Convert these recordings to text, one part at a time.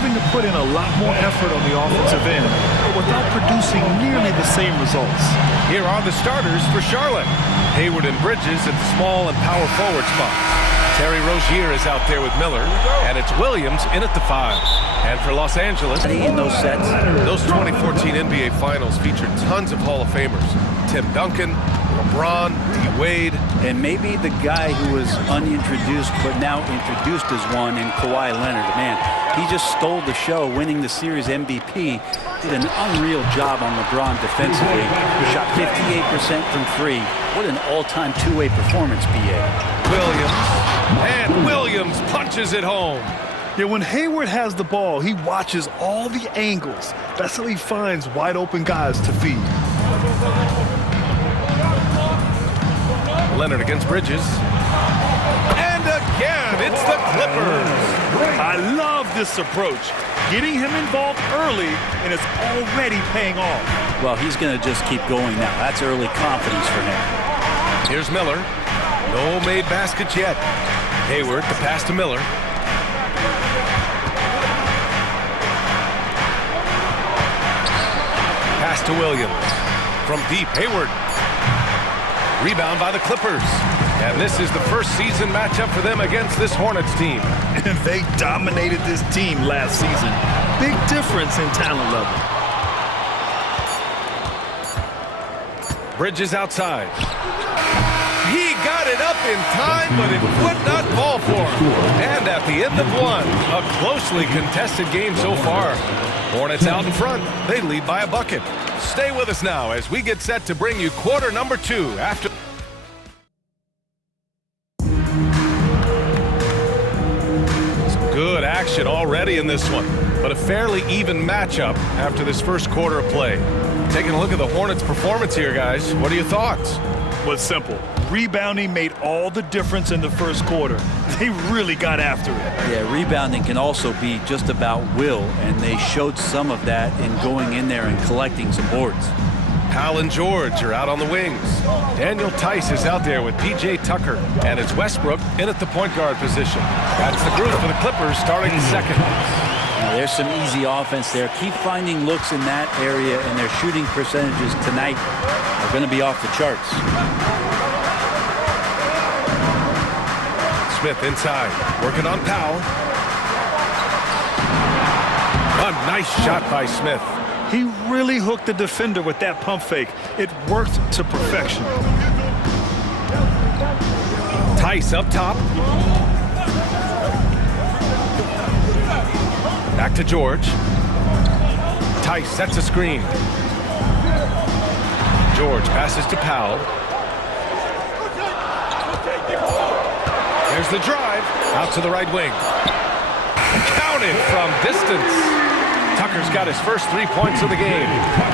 having to put in a lot more effort on the offensive end, but without producing nearly the same results. Here are the starters for Charlotte. Hayward and Bridges at the small and power forward spots. Terry Rozier is out there with Miller, and it's Williams in at the 5. And for Los Angeles, in those sets, those 2014 NBA Finals featured tons of Hall of Famers. Tim Duncan, LeBron, D-Wade. And maybe the guy who was unintroduced but now introduced as one in Kawhi Leonard. Man, he just stole the show, winning the series MVP. Did an unreal job on LeBron defensively. Shot 58% from 3. What an all-time two-way performance, B.A. Williams punches it home. Yeah, when Hayward has the ball, he watches all the angles. That's how he finds wide open guys to feed. Leonard against Bridges. And again, it's the Clippers. I love this approach. Getting him involved early, and it's already paying off. Well, he's going to just keep going now. That's early confidence for him. Here's Miller. No made baskets yet. Hayward, the pass to Miller. Pass to Williams. From deep, Hayward. Rebound by the Clippers. And this is the first season matchup for them against this Hornets team. And they dominated this team last season. Big difference in talent level. Bridges outside. He got it up in time, but it would not fall for him. And at the end of one, a closely contested game so far. Hornets out in front. They lead by a bucket. Stay with us now as we get set to bring you quarter number 2 after. Some good action already in this one, but a fairly even matchup after this first quarter of play. Taking a look at the Hornets' performance here, guys. What are your thoughts? Well, it's simple. Rebounding made all the difference in the first quarter. They really got after it. Yeah, rebounding can also be just about will, and they showed some of that in going in there and collecting some boards. Powell and George are out on the wings. Daniel Tice is out there with P.J. Tucker, and it's Westbrook in at the point guard position. That's the group for the Clippers starting the second. Now, there's some easy offense there. Keep finding looks in that area, and their shooting percentages tonight are going to be off the charts. Smith inside, working on Powell. A nice shot by Smith. He really hooked the defender with that pump fake. It worked to perfection. Tice up top. Back to George. Tice sets a screen. George passes to Powell. There's the drive. Out to the right wing. Counted from distance. Tucker's got his first 3 points of the game.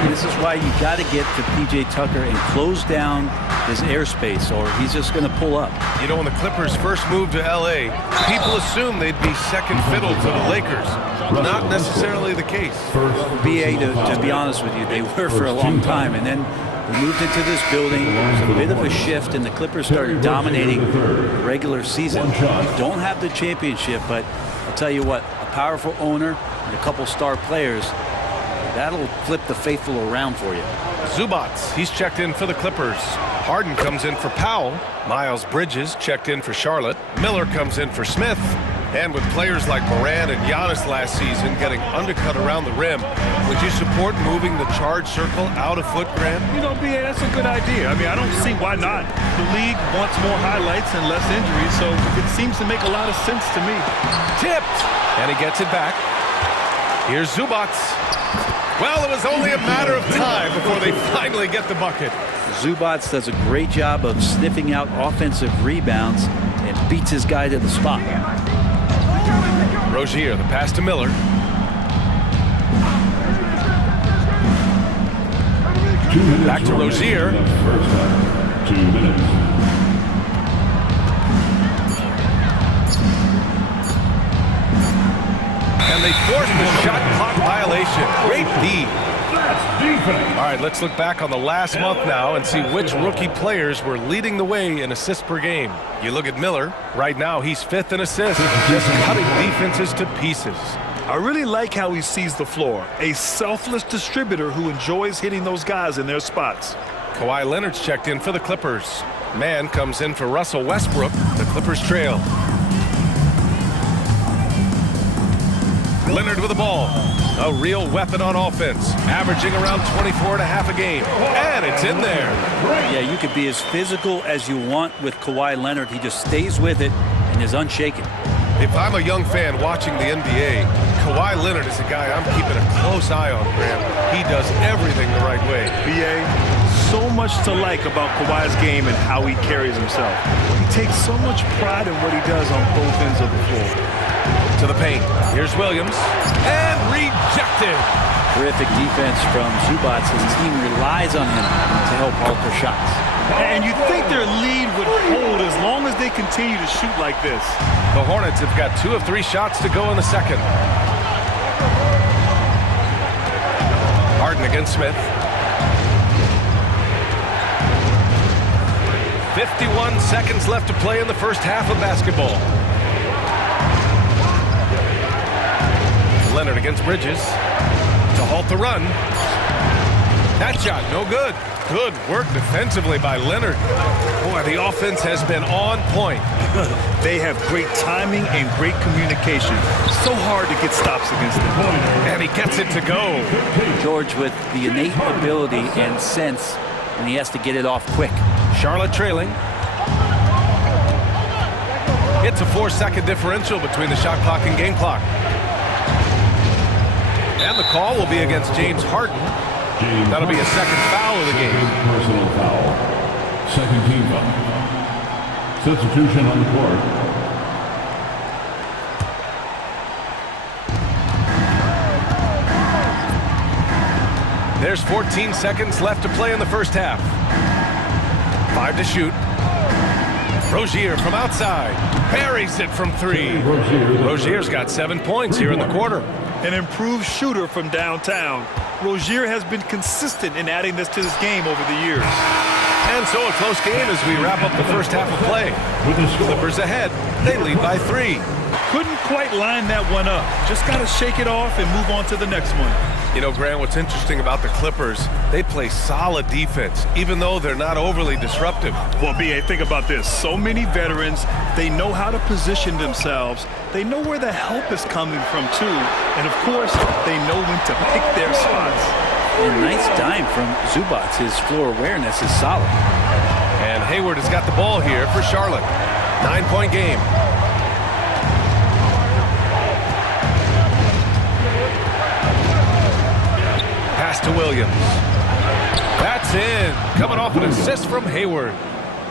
This is why you got to get to P.J. Tucker and close down his airspace, or he's just going to pull up. You know, when the Clippers first moved to L.A., people assumed they'd be second fiddle to the Lakers. Not necessarily the case. B.A., to be honest with you, they were for a long time, and then we moved into this building. There was a bit of a shift, and the Clippers started dominating the regular season. They don't have the championship, but I'll tell you what, a powerful owner and a couple star players, that'll flip the faithful around for you. Zubac, he's checked in for the Clippers. Harden comes in for Powell. Miles Bridges checked in for Charlotte. Miller comes in for Smith. And with players like Morant and Giannis last season getting undercut around the rim, would you support moving the charge circle out a foot, Grant? You know, B.A., that's a good idea. I mean, I don't see why not. The league wants more highlights and less injuries, so it seems to make a lot of sense to me. Tipped, and he gets it back. Here's Zubac. Well, it was only a matter of time before they finally get the bucket. Zubac does a great job of sniffing out offensive rebounds and beats his guy to the spot. Rozier, the pass to Miller. Back to Rozier. 2 minutes. And they forced the shot clock violation. Great D. All right, let's look back on the last month now and see which rookie players were leading the way in assists per game. You look at Miller. Right now, he's 5th in assists, just cutting defenses to pieces. I really like how he sees the floor. A selfless distributor who enjoys hitting those guys in their spots. Kawhi Leonard's checked in for the Clippers. Man comes in for Russell Westbrook. The Clippers trail. Leonard with the ball. A real weapon on offense. Averaging around 24.5 a game. And it's in there. Yeah, you could be as physical as you want with Kawhi Leonard. He just stays with it and is unshaken. If I'm a young fan watching the NBA, Kawhi Leonard is a guy I'm keeping a close eye on, Graham. He does everything the right way. BA, so much to like about Kawhi's game and how he carries himself. He takes so much pride in what he does on both ends of the floor. To the paint. Here's Williams. And rejected. Terrific defense from Zubac. His team relies on him to help alter shots. And you think their lead would hold as long as they continue to shoot like this. The Hornets have got 2 of 3 shots to go in the second. Harden against Smith. 51 seconds left to play in the first half of basketball. Leonard against Bridges to halt the run. That shot, no good. Good work defensively by Leonard. Boy, the offense has been on point. They have great timing and great communication. So hard to get stops against them. And he gets it to go. George with the innate ability and sense when he has to get it off quick. Charlotte trailing. It's a 4-second differential between the shot clock and game clock. And the call will be against James Harden. That'll be a second foul of the game. Personal foul. Second team foul. Substitution on the court. There's 14 seconds left to play in the first half. 5 to shoot. Rozier from outside. Buries it from 3. Rozier's got 7 points here in the quarter. An improved shooter from downtown. Rozier has been consistent in adding this to this game over the years. And so a close game as we wrap up the first half of play. Clippers ahead. They lead by 3. Couldn't quite line that one up. Just got to shake it off and move on to the next one. You know, Grant, what's interesting about the Clippers, they play solid defense, even though they're not overly disruptive. Well, B.A., think about this. So many veterans, they know how to position themselves. They know where the help is coming from, too. And, of course, they know when to pick their spots. And nice dime from Zubac. His floor awareness is solid. And Hayward has got the ball here for Charlotte. 9-point game. Pass to Williams. That's in. Coming off an assist from Hayward.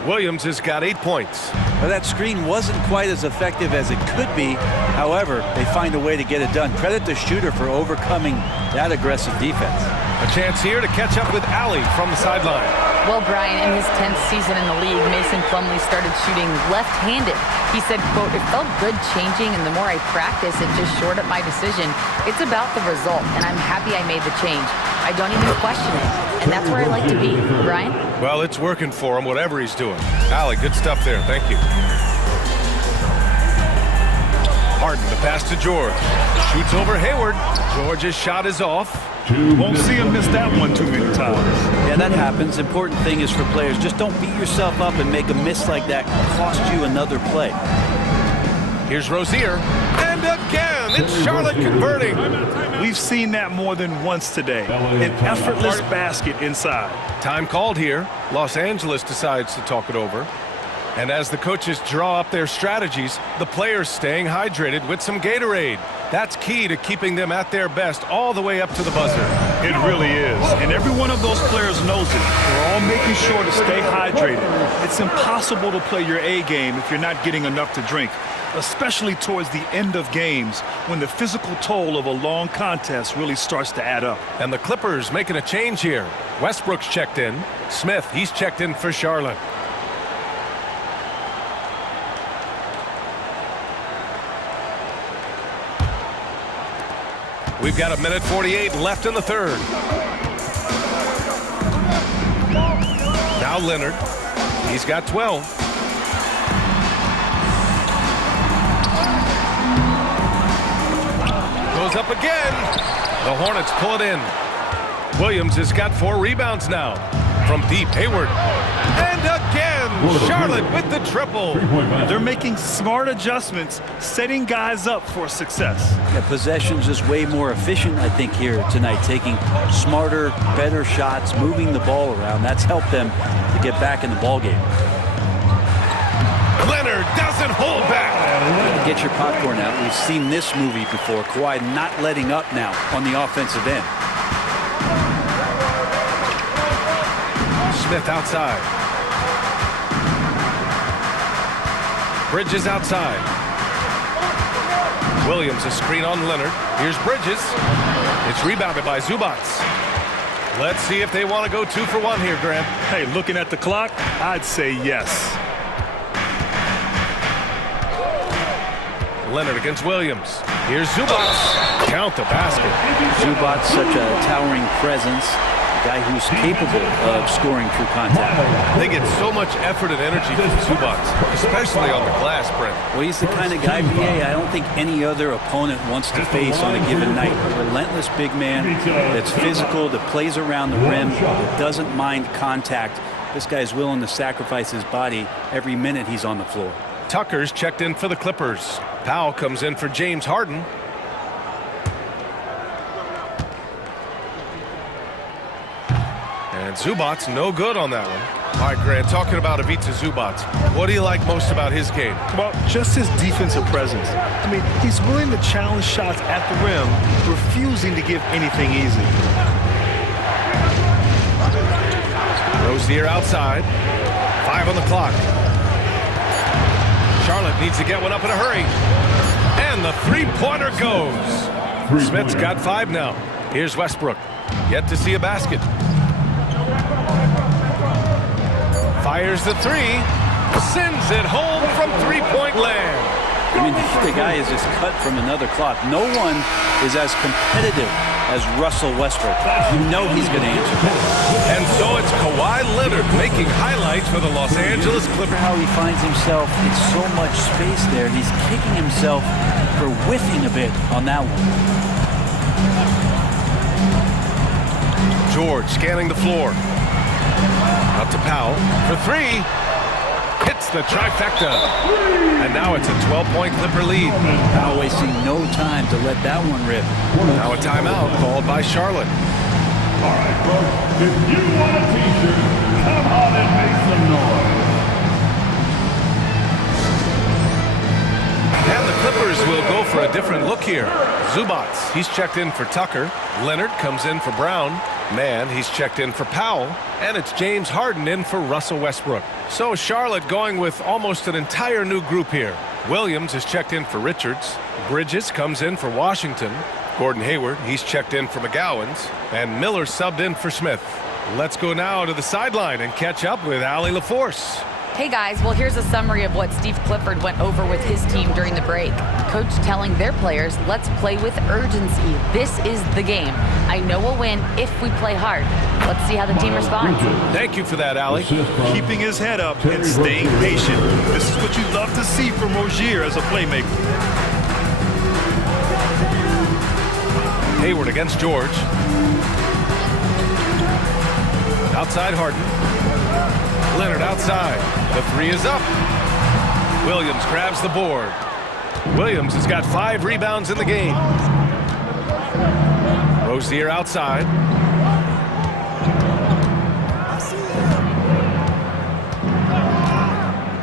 Williams has got 8 points. Well, that screen wasn't quite as effective as it could be. However, they find a way to get it done. Credit the shooter for overcoming that aggressive defense. A chance here to catch up with Allie from the sideline. Well, Brian, in his 10th season in the league, Mason Plumlee started shooting left-handed. He said, quote, "It felt good changing, and the more I practice, it just shored up my decision. It's about the result, and I'm happy I made the change. I don't even question it, and that's where I like to be." Brian? Well, it's working for him, whatever he's doing. Allie, good stuff there. Thank you. Harden, the pass to George. Shoots over Hayward. George's shot is off. Won't see him miss that one too many times. Yeah, that happens. Important thing is for players, just don't beat yourself up and make a miss like that cost you another play. Here's Rozier. And again, it's Charlotte converting. We've seen that more than once today. An effortless basket inside. Time called here. Los Angeles decides to talk it over. And as the coaches draw up their strategies, the players staying hydrated with some Gatorade. That's key to keeping them at their best all the way up to the buzzer. It really is. And every one of those players knows it. They're all making sure to stay hydrated. It's impossible to play your A game if you're not getting enough to drink, especially towards the end of games when the physical toll of a long contest really starts to add up. And the Clippers making a change here. Westbrook's checked in. Smith, he's checked in for Charlotte. We've got 1:48 left in the third. Now Leonard. He's got 12. Goes up again. The Hornets pull it in. Williams has got 4 rebounds now. From deep, Hayward. And again, Charlotte with the triple. They're making smart adjustments, setting guys up for success. Yeah, possession's just way more efficient, I think, here tonight. Taking smarter, better shots, moving the ball around. That's helped them to get back in the ball game. Leonard doesn't hold back. Get your popcorn out. We've seen this movie before. Kawhi not letting up now on the offensive end. Smith outside. Bridges outside. Williams a screen on Leonard. Here's Bridges. It's rebounded by Zubac. Let's see if they want to go 2 for 1 here, Grant. Hey, looking at the clock, I'd say yes. Leonard against Williams. Here's Zubac. Count the basket. Zubac, such a towering presence. A guy who's capable of scoring through contact. They get so much effort and energy from Zubac, especially on the glass, Brent. Well, he's the kind of guy, BA, I don't think any other opponent wants to face on a given night. A relentless big man that's physical, that plays around the rim, that doesn't mind contact. This guy's willing to sacrifice his body every minute he's on the floor. Tucker's checked in for the Clippers. Powell comes in for James Harden. And Zubac no good on that one. All right, Grant, talking about Ivica Zubac, what do you like most about his game? Well, just his defensive presence. I mean, he's willing to challenge shots at the rim, refusing to give anything easy. Rozier outside. 5 on the clock. Charlotte needs to get one up in a hurry. And the three-pointer goes. Smith's got 5 now. Here's Westbrook. Yet to see a basket. Fires the 3. Sends it home from three-point land. I mean, the guy is just cut from another cloth. No one is as competitive as Russell Westbrook. You know he's going to answer. And so it's Kawhi Leonard making highlights for the Los Angeles Clippers. How he finds himself in so much space there. He's kicking himself for whiffing a bit on that one. George scanning the floor. Out to Powell for 3. Hits the trifecta. And now it's a 12-point Clipper lead. Powell wasting no time to let that one rip. Now a timeout called by Charlotte. All right, folks, if you want a t-shirt, come on and make some noise. And the Clippers will go for a different look here. Zubac, he's checked in for Tucker. Leonard comes in for Brown. Mann, he's checked in for Powell. And it's James Harden in for Russell Westbrook. So Charlotte going with almost an entire new group here. Williams is checked in for Richards. Bridges comes in for Washington. Gordon Hayward, he's checked in for McGowan's. And Miller subbed in for Smith. Let's go now to the sideline and catch up with Allie LaForce. Hey guys, well here's a summary of what Steve Clifford went over with his team during the break. Coach telling their players, let's play with urgency. This is the game. I know we'll win if we play hard. Let's see how the team responds. Thank you for that, Allie. Keeping his head up and staying patient. This is what you love to see from Rozier as a playmaker. Hayward against George. Outside Harden. Leonard outside. The 3 is up. Williams grabs the board. Williams has got 5 rebounds in the game. Rozier outside.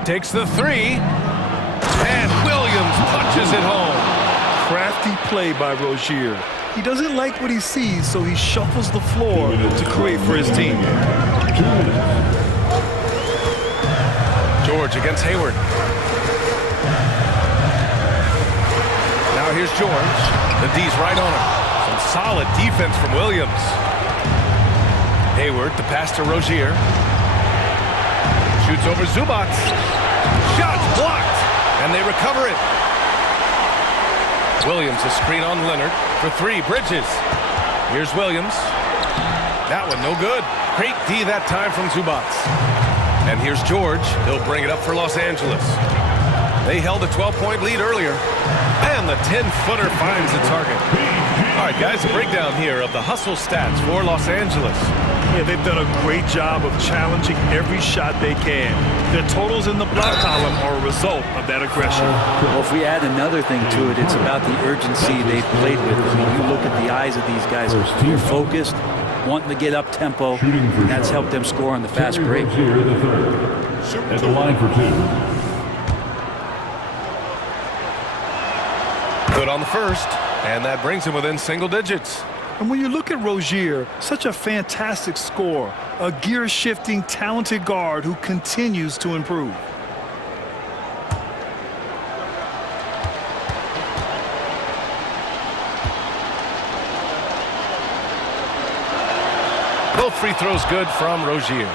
Takes the 3. And Williams punches it home. Crafty play by Rozier. He doesn't like what he sees, so he shuffles the floor to create for his team. George against Hayward. Now here's George. The D's right on him. Some solid defense from Williams. Hayward, the pass to Rozier. Shoots over Zubac. Shots blocked. And they recover it. Williams, a screen on Leonard. For 3, Bridges. Here's Williams. That one no good. Great D that time from Zubac. And here's George. He'll bring it up for Los Angeles. They held a 12-point lead earlier. And the 10-footer finds the target. All right, guys, a breakdown here of the hustle stats for Los Angeles. Yeah, they've done a great job of challenging every shot they can. Their totals in the block column are a result of that aggression. Well, if we add another thing to it, it's about the urgency they've played with. I mean, you look at the eyes of these guys. They're focused, wanting to get up tempo, and that's helped them score on the fast break. Here, the third. At the line for two. Good on the first, and that brings him within single digits. And when you look at Rozier, such a fantastic scorer, a gear-shifting, talented guard who continues to improve. Both free throws good from Rozier.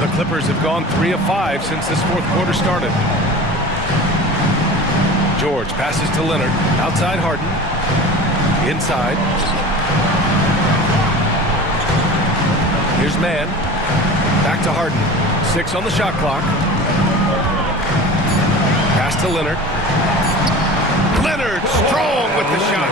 The Clippers have gone 3 of 5 since this fourth quarter started. George passes to Leonard. Outside Harden. Inside. Here's Mann. Back to Harden. 6 on the shot clock. Pass to Leonard. Leonard strong with the shot.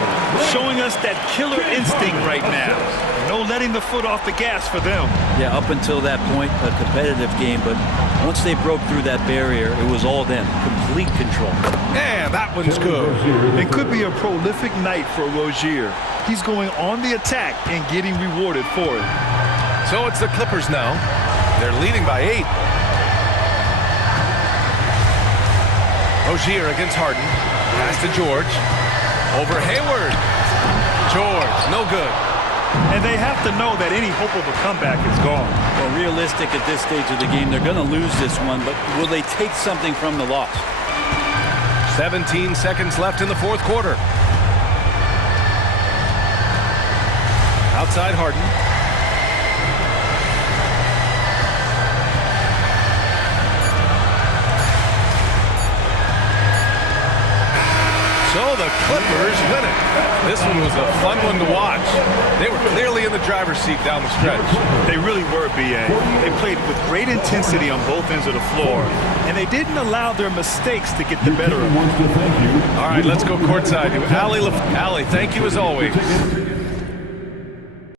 Showing us that killer instinct right now. No letting the foot off the gas for them. Yeah, up until that point, a competitive game, but once they broke through that barrier, it was all them. Complete control. And that one's good. It could be a prolific night for Rozier. He's going on the attack and getting rewarded for it. So it's the Clippers now. They're leading by 8. Rozier against Harden. Pass to George. Over Hayward. George, no good. And they have to know that any hope of a comeback is gone. Well, realistic at this stage of the game, they're going to lose this one, but will they take something from the loss? 17 seconds left in the fourth quarter. Outside Harden. So the Clippers win it. This one was a fun one to watch. They were clearly in the driver's seat down the stretch. They really were, B.A. They played with great intensity on both ends of the floor, and they didn't allow their mistakes to get the better of them. All right, let's go courtside to Allie. Allie, thank you as always.